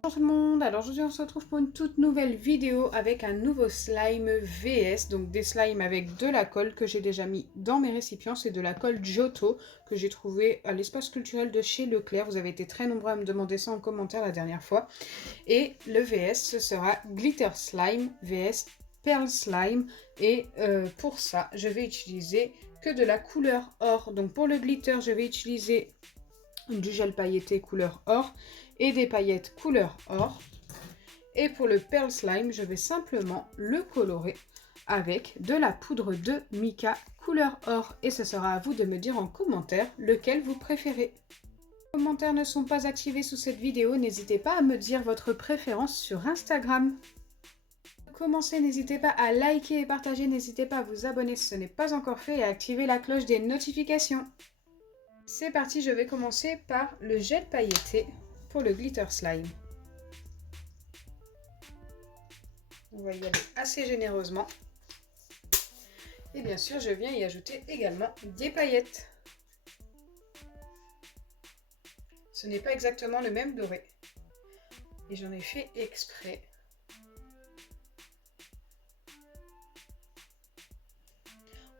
Bonjour tout le monde, alors aujourd'hui on se retrouve pour une toute nouvelle vidéo avec un nouveau slime VS, donc des slimes avec de la colle que j'ai déjà mis dans mes récipients, c'est de la colle Giotto que j'ai trouvé à l'espace culturel de chez Leclerc, vous avez été très nombreux à me demander ça en commentaire la dernière fois, et le VS ce sera Glitter Slime VS Pearl Slime, et pour ça je vais utiliser que de la couleur or, donc pour le glitter je vais utiliser du gel pailleté couleur or et des paillettes couleur or. Et pour le Pearl Slime, je vais simplement le colorer avec de la poudre de mica couleur or. Et ce sera à vous de me dire en commentaire lequel vous préférez. Les commentaires ne sont pas activés sous cette vidéo, n'hésitez pas à me dire votre préférence sur Instagram. Pour commencer, n'hésitez pas à liker et partager, n'hésitez pas à vous abonner si ce n'est pas encore fait et à activer la cloche des notifications. C'est parti, je vais commencer par le gel pailleté pour le glitter slime. On va y aller assez généreusement. Et bien sûr, je viens y ajouter également des paillettes. Ce n'est pas exactement le même doré. Et j'en ai fait exprès.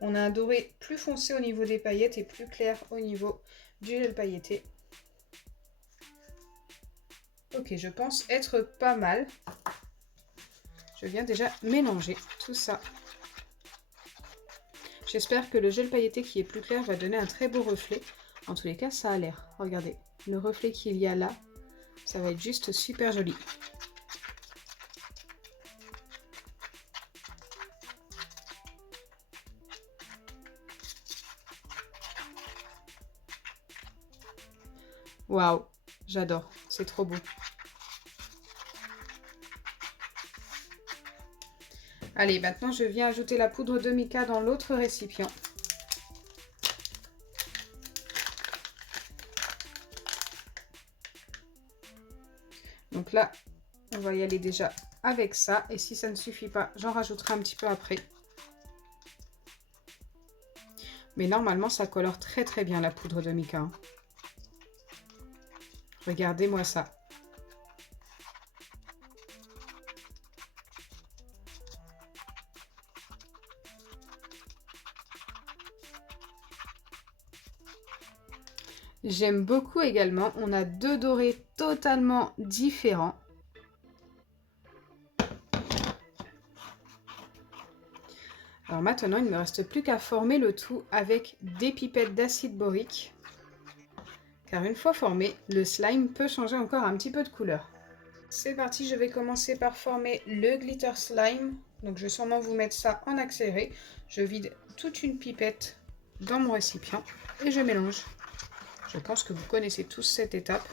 On a un doré plus foncé au niveau des paillettes et plus clair au niveau du gel pailleté. Ok, je pense être pas mal. Je viens déjà mélanger tout ça. J'espère que le gel pailleté qui est plus clair va donner un très beau reflet. En tous les cas, ça a l'air. Regardez, le reflet qu'il y a là, ça va être juste super joli. Waouh, j'adore, c'est trop beau. Allez, maintenant je viens ajouter la poudre de mica dans l'autre récipient. Donc là, on va y aller déjà avec ça. Et si ça ne suffit pas, j'en rajouterai un petit peu après. Mais normalement, ça colore très très bien la poudre de mica. Regardez-moi ça. J'aime beaucoup également. On a deux dorés totalement différents. Alors maintenant, il ne me reste plus qu'à former le tout avec des pipettes d'acide borique. Car une fois formé, le slime peut changer encore un petit peu de couleur. C'est parti, je vais commencer par former le glitter slime. Donc je vais sûrement vous mettre ça en accéléré. Je vide toute une pipette dans mon récipient et je mélange. Je pense que vous connaissez tous cette étape.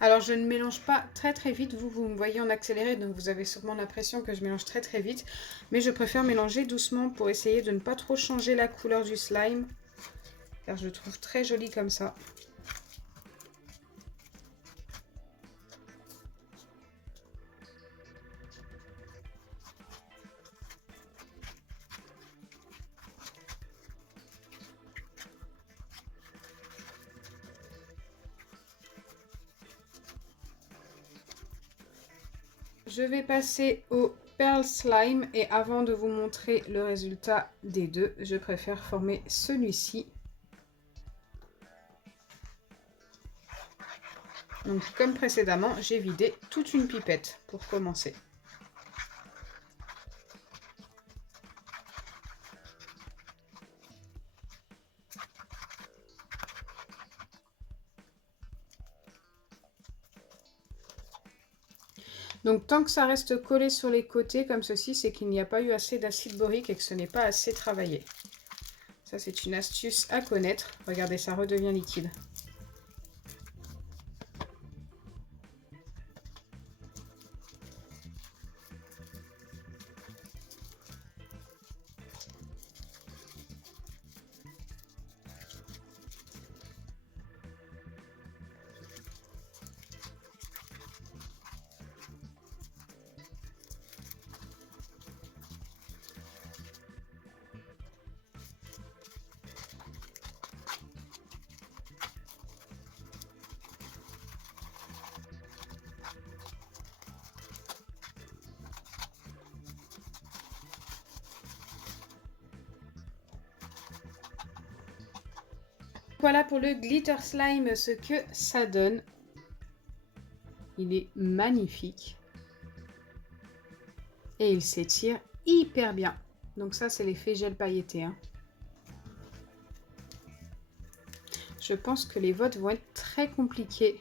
Alors je ne mélange pas très vite, vous me voyez en accéléré, donc vous avez sûrement l'impression que je mélange très vite. Mais je préfère mélanger doucement pour essayer de ne pas trop changer la couleur du slime. Car je le trouve très joli comme ça. Je vais passer au Pearl Slime et avant de vous montrer le résultat des deux, je préfère former celui-ci. Donc comme précédemment, j'ai vidé toute une pipette pour commencer. Donc tant que ça reste collé sur les côtés comme ceci, c'est qu'il n'y a pas eu assez d'acide borique et que ce n'est pas assez travaillé. Ça c'est une astuce à connaître. Regardez, ça redevient liquide. voilà pour le glitter slime, ce que ça donne. Il est magnifique. Et il s'étire hyper bien. Donc ça, c'est l'effet gel pailleté. Hein. Je pense que les votes vont être très compliqués.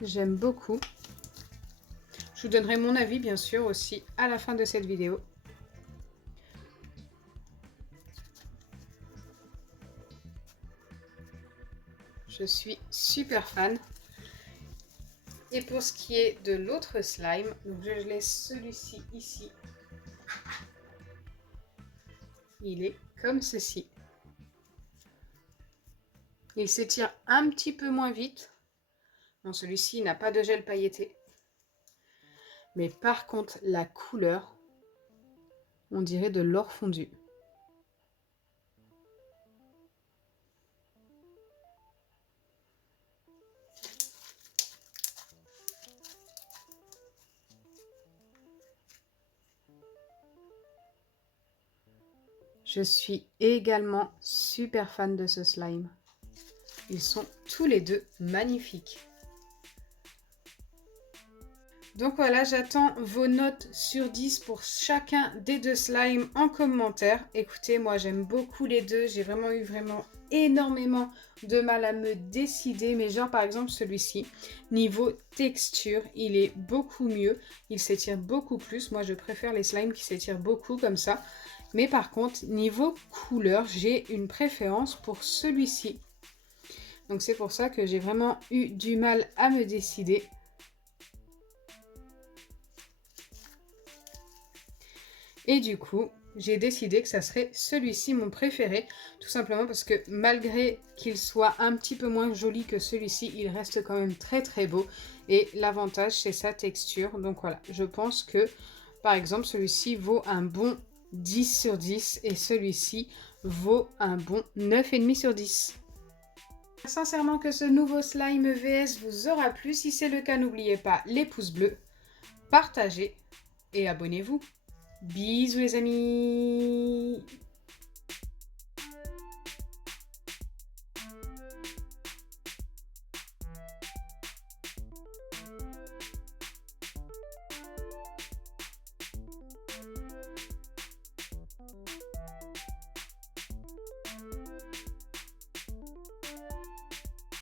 J'aime beaucoup. Je vous donnerai mon avis, bien sûr, aussi à la fin de cette vidéo. Je suis super fan. Et pour ce qui est de l'autre slime, donc je laisse celui-ci ici. Il est comme ceci. Il s'étire un petit peu moins vite. Bon, celui-ci n'a pas de gel pailleté. Mais par contre, la couleur, on dirait de l'or fondu. Je suis également super fan de ce slime. Ils sont tous les deux magnifiques. Donc voilà, j'attends vos notes sur 10 pour chacun des deux slimes en commentaire. Écoutez, moi j'aime beaucoup les deux. J'ai vraiment eu énormément de mal à me décider. Mais genre par exemple celui-ci, niveau texture, il est beaucoup mieux. Il s'étire beaucoup plus. Moi je préfère les slimes qui s'étirent beaucoup comme ça. Mais par contre, niveau couleur, j'ai une préférence pour celui-ci. Donc c'est pour ça que j'ai vraiment eu du mal à me décider. Et du coup, j'ai décidé que ça serait celui-ci mon préféré. Tout simplement parce que malgré qu'il soit un petit peu moins joli que celui-ci, il reste quand même très très beau. Et l'avantage, c'est sa texture. Donc voilà, je pense que par exemple, celui-ci vaut un bon 10 sur 10 et celui-ci vaut un bon 9,5 sur 10. Sincèrement que ce nouveau slime VS vous aura plu. Si c'est le cas, n'oubliez pas les pouces bleus, partagez et abonnez-vous. Bisous les amis!